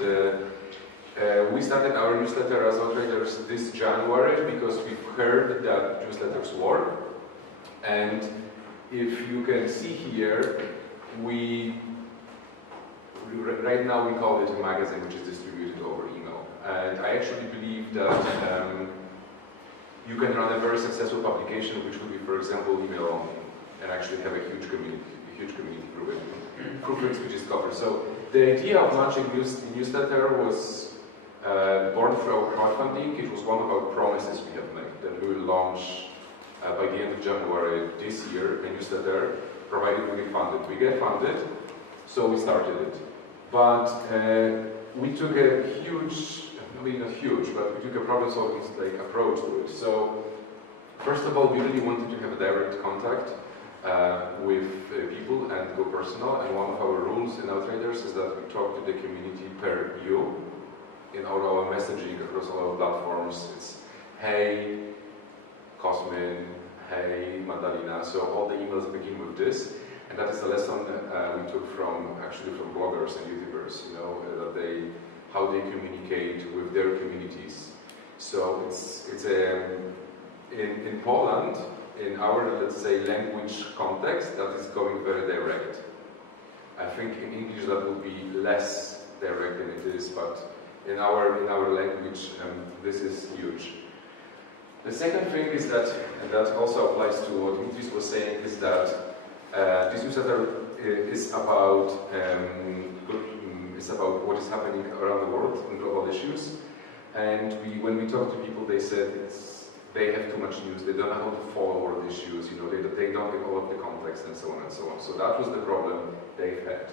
we started our newsletter as Outriders this January because we've heard that newsletters work. And if you can see here, right now we call it a magazine which is distributed over email. And I actually believe that you can run a very successful publication which would be, for example, email only, and actually have a huge community through it, which is covered. So the idea of launching a newsletter was born through our crowdfunding. It was one of our promises we have made, that we will launch by the end of January this year a newsletter, provided we get funded. We get funded, so we started it. But we took a huge, I mean not huge, but we took a problem-solving approach to it. So first of all, we really wanted to have a direct contact with people and go personal. And one of our rules in Outriders is that we talk to the community per you. In all our messaging across all our platforms, it's hey, Cosmin, hey, Madalina. So all the emails begin with this. And that is a lesson we took from bloggers and YouTubers, you know, how they communicate with their communities. So it's in Poland, in our, let's say, language context, that is going very direct. I think in English that would be less direct than it is, but in our language, this is huge. The second thing is that, and that also applies to what Dimitris was saying, is that this newsletter is about what is happening around the world in global issues. And when we talk to people, they said they have too much news. They don't know how to follow world issues. You know, they don't get all of the context and so on and so on. So that was the problem they've had.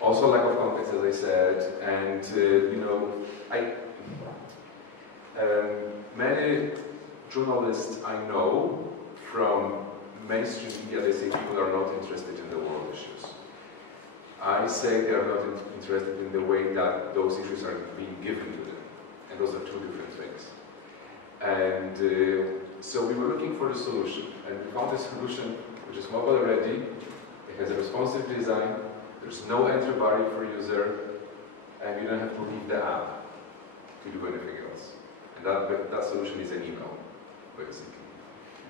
Also, lack of context, as I said, and you know, many journalists I know from mainstream media, they say people are not interested in the world issues. I say they are not interested in the way that those issues are being given to them. And those are two different things. And so we were looking for a solution. And we found a solution which is mobile ready, it has a responsive design, there's no entry barrier for user, and you don't have to leave the app to do anything else. And that solution is an email, basically.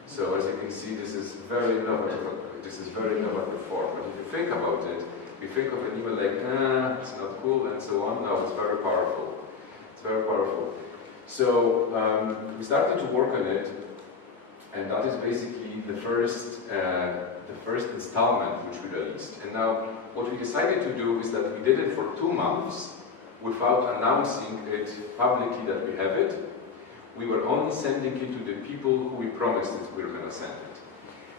So as you can see, this is very innovative. This is very innovative form. But if you think about it, you think of an email like, it's not cool, and so on. No, it's very powerful. It's very powerful. So we started to work on it, and that is basically the first installment which we released. And now, what we decided to do is that we did it for 2 months without announcing it publicly that we have it. We were only sending it to the people who we promised that we were going to send it.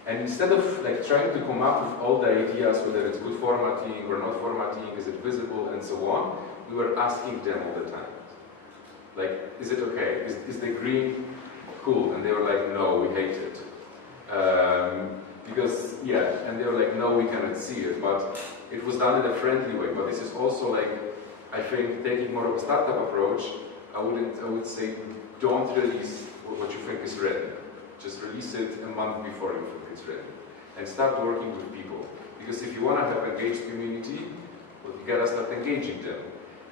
And instead of trying to come up with all the ideas, whether it's good formatting or not formatting, is it visible, and so on, we were asking them all the time. Like, is it okay? Is the green cool? And they were like, no, we hate it. Because, yeah, and they were like, no, we cannot see it. But it was done in a friendly way. But this is also I think, taking more of a startup approach. I would say, don't release what you think is ready. Just release it a month before you think it's ready. And start working with people. Because if you want to have an engaged community, well, you gotta start engaging them.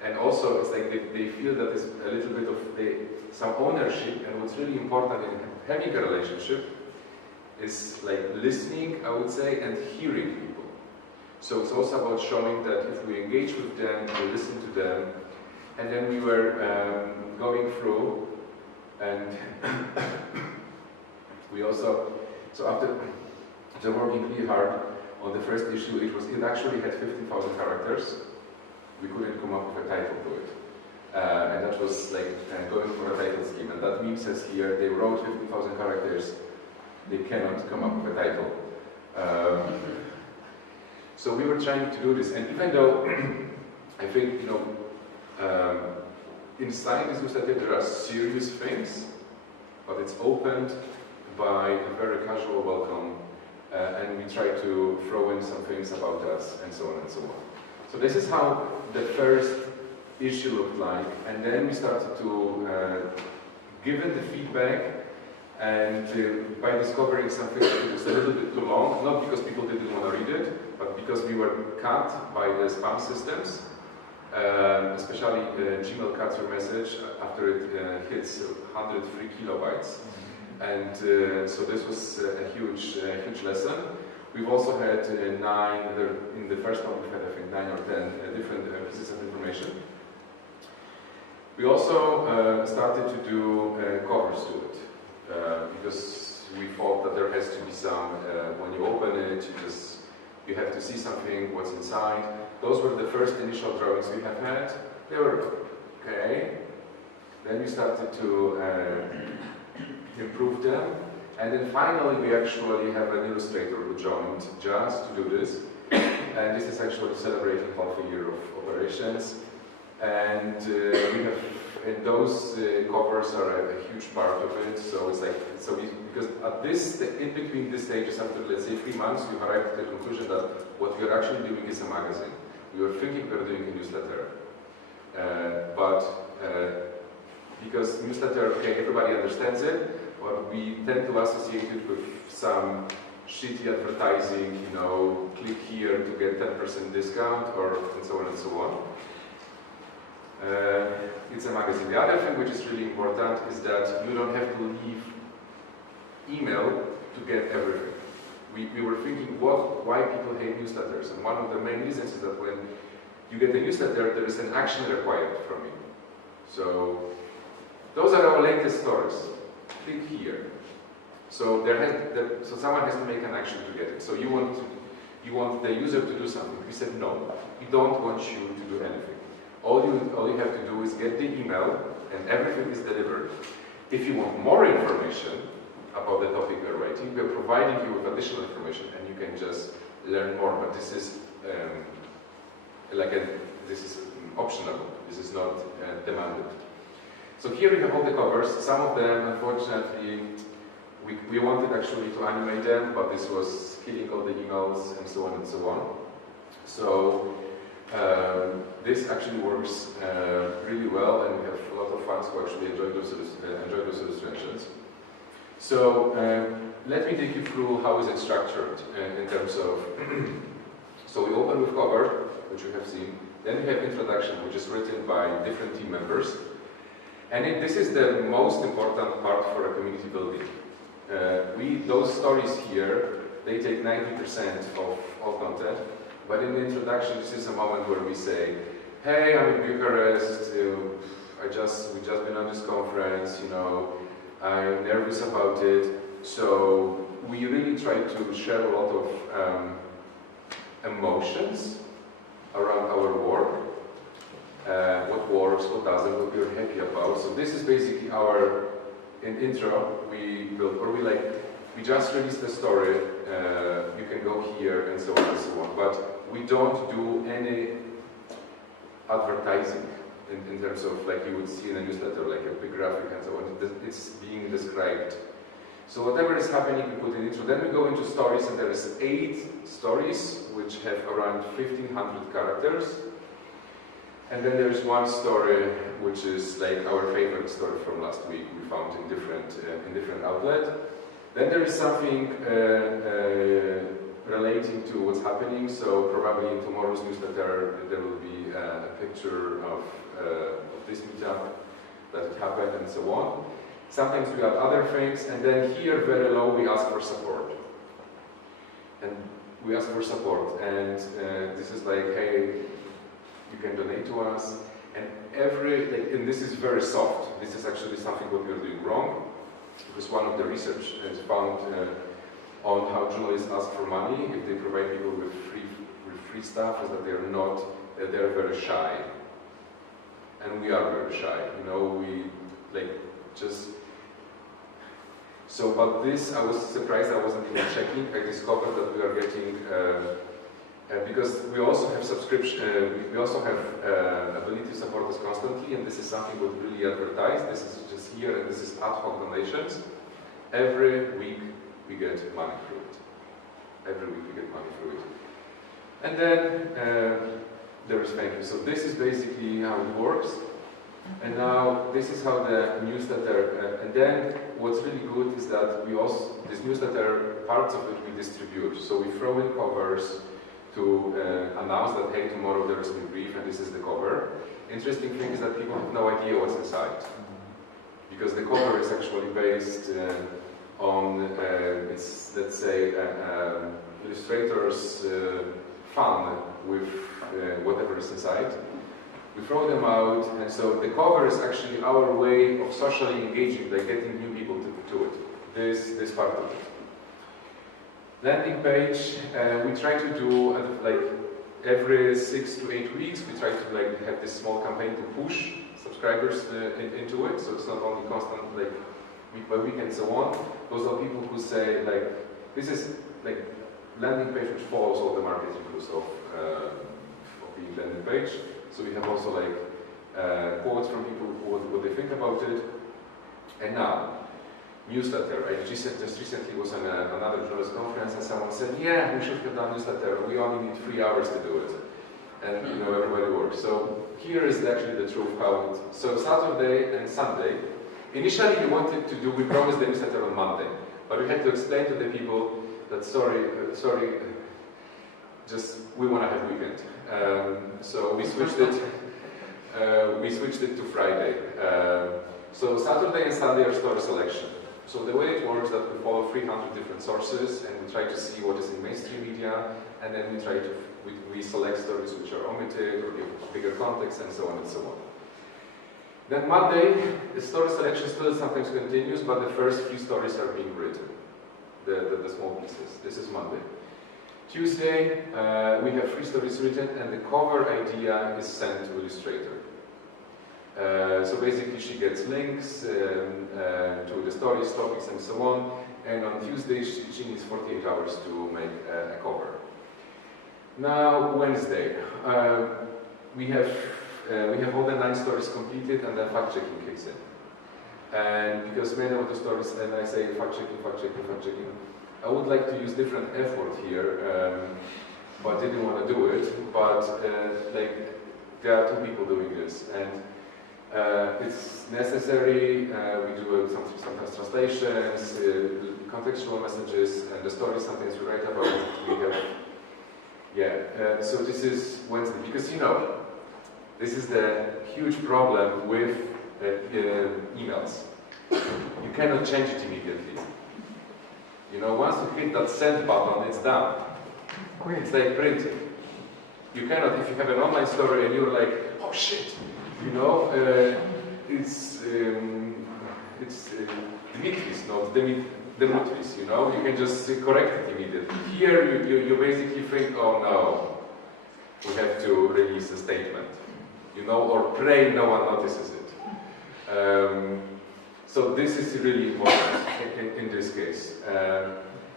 And also, it's like they feel that there's a little bit of some ownership. And what's really important in having a relationship is listening, I would say, and hearing people. So it's also about showing that if we engage with them, we listen to them. And then we were going through, and we also, so after working really hard on the first issue, it actually had 15,000 characters. We couldn't come up with a title to it. And that was going for a title scheme. And that meme says here, they wrote 15,000 characters, they cannot come up with a title. So we were trying to do this, and even though I think, inside this newsletter there are serious things, but it's opened by a very casual welcome, and we try to throw in some things about us, and so on and so on. So this is how the first issue looked like, and then we started to give it the feedback, and by discovering something that was a little bit too long, not because people didn't want to read it, but because we were cut by the spam systems. Especially Gmail cuts your message after it hits 103 kilobytes. And so this was a huge lesson. We've also had in the first one we've had I think 9 or 10 different pieces of information. We also started to do covers to it, because we thought that there has to be some, when you open it, you have to see something, what's inside. Those were the first initial drawings we have had. They were okay. Then we started to improve them. And then finally we actually have an illustrator who joined just to do this. And this is actually celebrating half a year of operations. And we have, and those covers are a huge part of it. So it's like, because at this, in between these stages, after let's say 3 months, we've arrived at the conclusion that what we are actually doing is a magazine. We were thinking we were doing a newsletter, but because newsletter, okay, everybody understands it, but we tend to associate it with some shitty advertising, you know, click here to get 10% discount, or and so on and so on. It's a magazine. The other thing which is really important is that you don't have to leave email to get everything. We were thinking why people hate newsletters, and one of the main reasons is that when you get a newsletter, there is an action required from you. So those are our latest stories. Click here. So so someone has to make an action to get it. So you want the user to do something. We said no. We don't want you to do anything. All you have to do is get the email, and everything is delivered. If you want more information about the topic we're writing, we're providing you with additional information, and you can just learn more. But this is this is optional. This is not demanded. So here we have all the covers. Some of them, unfortunately, we wanted actually to animate them, but this was killing all the emails and so on and so on. So this actually works really well, and we have a lot of fans who actually enjoy those illustrations. So let me take you through how is it structured in terms of. So we open with cover, which you have seen. Then we have introduction, which is written by different team members. And this is the most important part for a community building. Those stories here, they take 90% of all content. But in the introduction, this is a moment where we say, hey, I'm in Bucharest, we just been on this conference, you know, I'm nervous about it. So we really try to share a lot of emotions around our work. What works, what doesn't, what we're happy about. So this is basically our intro we built, or we just released the story, you can go here and so on and so on. But we don't do any advertising in terms of like you would see in a newsletter, like a big graphic and so on. It's being described. So whatever is happening, we put in intro. Then we go into stories, and there is 8 stories which have around 1,500 characters. And then there's one story which is like our favorite story from last week. We found in different outlet. Then there is something relating to what's happening. So probably in tomorrow's newsletter there will be a picture of this meetup that it happened and so on. Sometimes we have other things, and then here very low we ask for support. And we ask for support, and this is like, hey, you can donate to us, and and this is very soft. This is actually something what we're doing wrong, because one of the research is found on how journalists ask for money if they provide people with free stuff, is that they're very shy, and we are very shy. You know, we So, but this, I was surprised. I wasn't even checking. I discovered that we are getting. Because we also have subscription, we also have ability to support us constantly, and this is something we really advertise. This is just here, and this is ad hoc donations. Every week we get money through it. Every week we get money through it. And then there is thank you. So this is basically how it works. And now this is how the newsletter, and then what's really good is that this newsletter, parts of it we distribute. So we throw in covers to to announce that, hey, tomorrow there is a new brief and this is the cover. Interesting thing is that people have no idea what's inside. Because the cover is actually based on, it's, let's say, illustrator's fun with whatever is inside. We throw them out, and so the cover is actually our way of socially engaging, like getting new people to it. This part of it. Landing page, we try to do like every 6 to 8 weeks. We try to like have this small campaign to push subscribers into it, so it's not only constant like week by week and so on. Those are people who say like this is like landing page which follows all the marketing rules of being landing page. So we have also like quotes from people what they think about it. And now newsletter. I just recently was on another journalist conference and someone said, yeah, we should have done newsletter. We only need 3 hours to do it. And you know, everybody works. So here is actually the truth how it. So Saturday and Sunday. Initially we wanted to do, we promised the newsletter on Monday. But we had to explain to the people that sorry, just we want to have weekend. So we switched it. We switched it to Friday. So Saturday and Sunday are story selection. So the way it works is that we follow 300 different sources and we try to see what is in mainstream media, and then we try to we select stories which are omitted or give bigger context and so on and so on. Then Monday, the story selection still sometimes continues, but the first 3 stories are being written, the small pieces. This is Monday. Tuesday, we have 3 stories written, and the cover idea is sent to Illustrator. So basically she gets links to the stories, topics and so on, and on Tuesday she needs 48 hours to make a cover. Now Wednesday, we have all the 9 stories completed and then fact-checking kicks in. And because many of the stories, and I say fact-checking, I would like to use different effort here, but didn't want to do it, but like there are 2 people doing this. And it's necessary. We do sometimes translations, contextual messages, and the stories sometimes we write about. We have, so this is Wednesday, because you know, this is the huge problem with emails. You cannot change it immediately. You know, once you hit that send button, it's done. It's like printing. You cannot, if you have an online story and you're like, oh shit. You know, it's Dimitris, not Dimitris, you know, you can just correct it immediately. Here, you basically think, oh no, we have to release a statement, you know, or pray no one notices it. So this is really important in this case.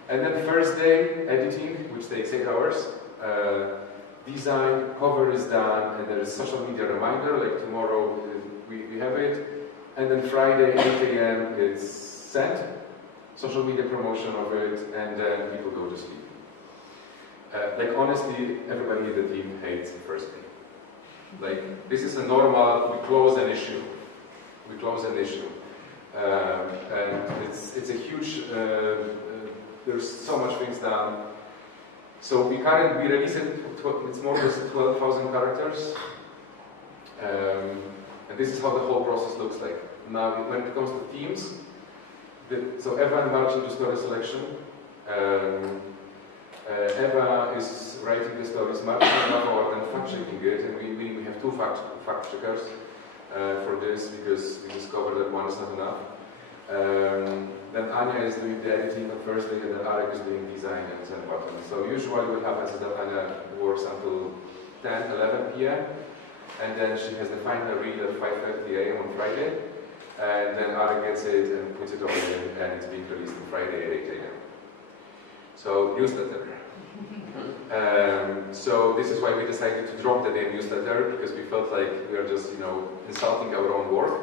And then Thursday, editing, which takes 8 hours. Design, cover is done, and there is social media reminder, like tomorrow we have it. And then Friday, 8 AM, it's sent, social media promotion of it, and then people go to sleep. Like honestly, everybody in the team hates Thursday. Like, this is a normal, we close an issue. We close an issue. And it's a huge, there's so much things done. So we release it, it's more than 12,000 characters. And this is how the whole process looks like. Now, when it comes to themes, so Eva and Marcin do story selection. Eva is writing the stories, Marcin and Eva are then fact-checking it, and we have 2 fact-checkers for this, because we discovered that one is not enough. Then Anya is doing the editing on Thursday, and then Arek is doing design and send buttons. So usually what happens is that Anya works until 10, 11 p.m. and then she has the final read at 5:30 a.m. on Friday, and then Arek gets it and puts it all in, and it's being released on Friday at 8 a.m. So newsletter. So this is why we decided to drop the name newsletter, because we felt like we are just, you know, insulting our own work.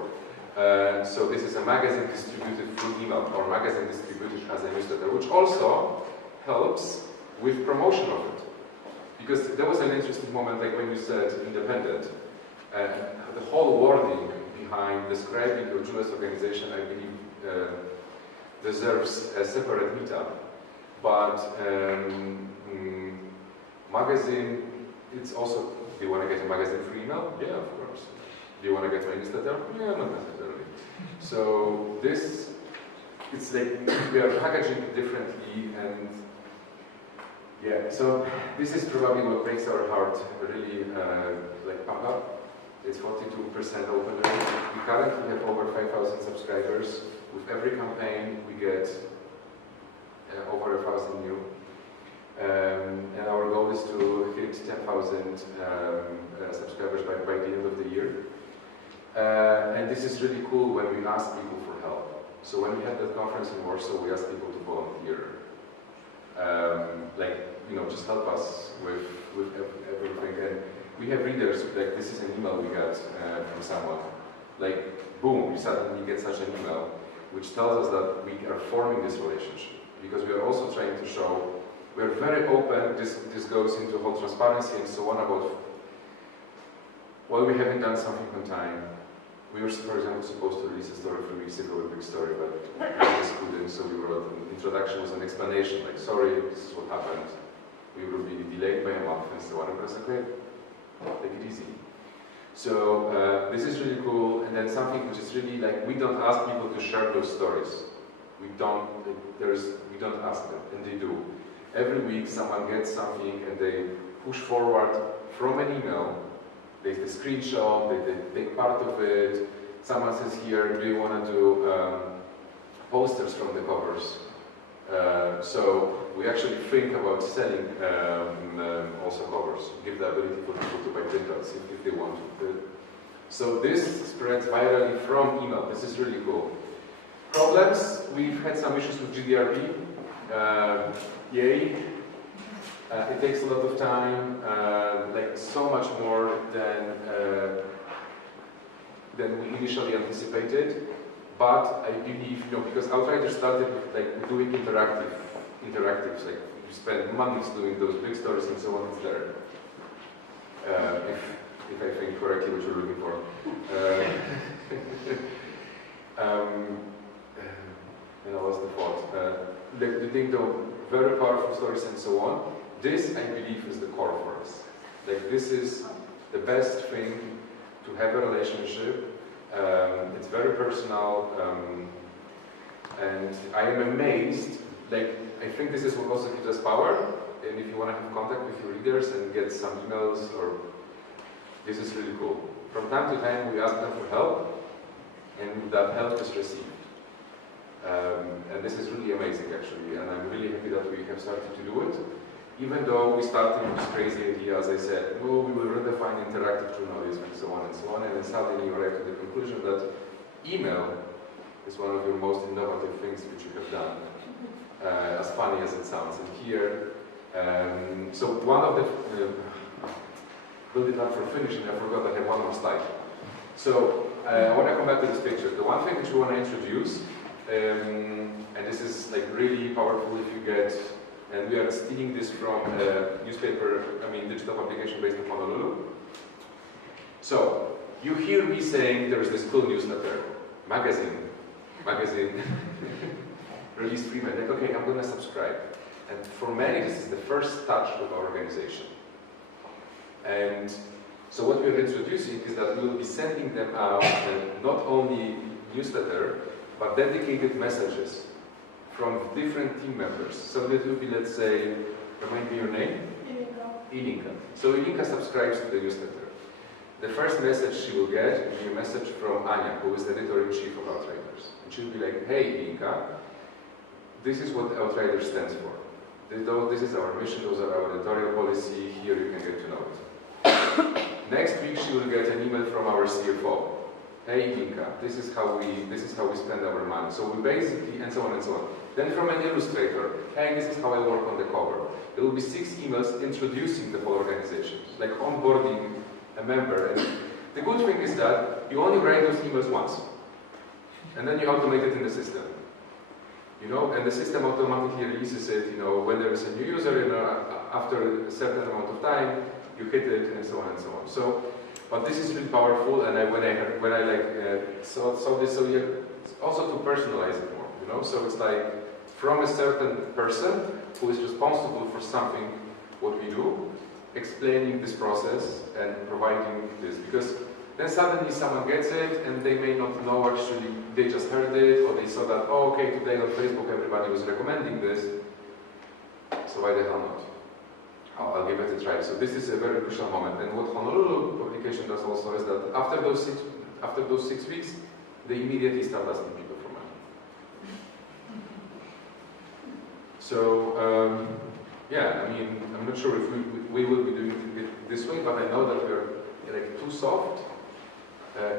So this is a magazine distributed through email, or magazine distributed as a newsletter, which also helps with promotion of it. Because there was an interesting moment, like when you said independent, the whole wording behind describing your journalist organization, I believe, deserves a separate meetup. But Magazine, it's also, do you want to get a magazine free email? Yeah, of course. Do you want to get my newsletter? Yeah, not necessarily. So this, it's like we are packaging it differently, and yeah, so this is probably what makes our heart really like pump up. It's 42% open rate. We currently have over 5,000 subscribers. With every campaign, we get over 1,000 new. And our goal is to hit 10,000 subscribers by the end of the year. And this is really cool when we ask people for help. So when we had that conference in Warsaw, we asked people to volunteer. Like, you know, just help us with everything. And we have readers, like this is an email we got from someone. Like, boom, we suddenly get such an email, which tells us that we are forming this relationship. Because we are also trying to show, we're very open, this goes into whole transparency and so on about, well, we haven't done something on time. We were, for example, supposed to release a story 3 weeks ago, a big story, but we couldn't, so we wrote an introduction with an explanation, like, sorry, this is what happened. We will be delayed by a month and so on. And I was like, okay, take it easy. So this is really cool, and then something which is really like, we don't ask people to share those stories. We don't ask them, and they do. Every week someone gets something and they push forward from an email. They screenshot, they take part of it. Someone says here, do you want to do posters from the covers? So we actually think about selling also covers, give the ability for people to buy printouts if they want to. So this spreads virally from email. This is really cool. Problems, we've had some issues with GDRP. Yay. It takes a lot of time, like so much more than we initially anticipated. But I believe, you know, because Outriders started with like doing interactives, like you spend months doing those big stories and so on. It's there. If I think correctly what you're looking for. And I lost the thought. Like the thing though, very powerful stories and so on. This, I believe, is the core for us. Like this is the best thing to have a relationship. It's very personal, and I am amazed. Like I think this is what also gives us power. And if you want to have contact with your readers and get some emails, or this is really cool. From time to time, we ask them for help, and that help is received. And this is really amazing, actually. And I'm really happy that we have started to do it. Even though we started with this crazy idea, as I said, oh, we will redefine interactive journalism and so on and so on, and then suddenly you arrive to the conclusion that email is one of your most innovative things which you have done, as funny as it sounds. And here, so one of the, build it up for finishing, I forgot I have one more slide. So I want to come back to this picture. The one thing which we want to introduce, and this is like really powerful if you get, and we are stealing this from a newspaper, digital publication based in Honolulu. So, you hear me saying there's this cool newsletter, magazine, release free, like, okay, I'm gonna subscribe. And for many, this is the first touch of our organization. And so what we're introducing is that we will be sending them out not only newsletter, but dedicated messages from different team members. So that will be, let's say, remind me your name? Ilinka. So Ilinka subscribes to the newsletter. The first message she will get will be a message from Anya, who is the editor-in-chief of Outriders. And she'll be like, hey Ilinka, this is what Outriders stands for. This is our mission, those are our editorial policy, here you can get to know it. Next week she will get an email from our CFO. Hey Ilinka, this is how we spend our money. So we basically, and so on and so on. Then from an illustrator, hey, this is how I work on the cover. There will be 6 emails introducing the whole organization, like onboarding a member. And the good thing is that you only write those emails once, and then you automate it in the system. You know, and the system automatically releases it. You know, when there is a new user, you know, after a certain amount of time, you hit it, and so on and so on. So, but this is really powerful. And when I saw this, so you also to personalize it more. You know, so it's like from a certain person who is responsible for something what we do, explaining this process and providing this, because then suddenly someone gets it and they may not know actually, they just heard it, or they saw that, oh okay, today on Facebook everybody was recommending this, so why the hell not? I'll give it a try. So this is a very crucial moment. And what Honolulu publication does also is that after those 6 weeks, they immediately start asking people for money. So yeah, I mean, I'm not sure if we will be doing it this way, but I know that we're like too soft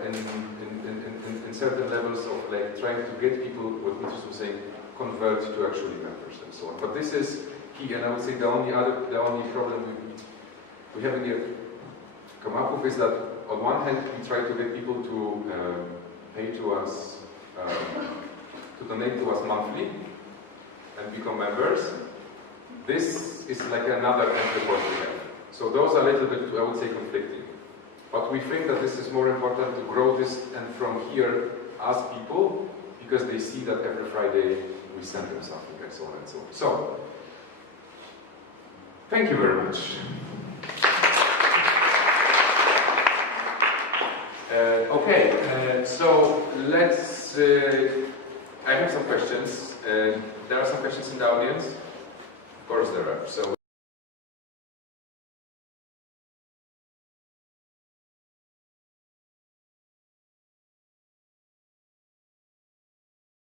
in certain levels of like trying to get people, what Mitch was saying, convert to actually members and so on. But this is key, and I would say the only problem we haven't yet come up with is that on one hand we try to get people to pay to us, to donate to us monthly and become members. This is like another entry point we have. So those are a little bit, I would say, conflicting. But we think that this is more important to grow this and from here ask people, because they see that every Friday we send them something and so on and so on. So, thank you very much. Okay, so let's, I have some questions. There are some questions in the audience. Of course there are. So.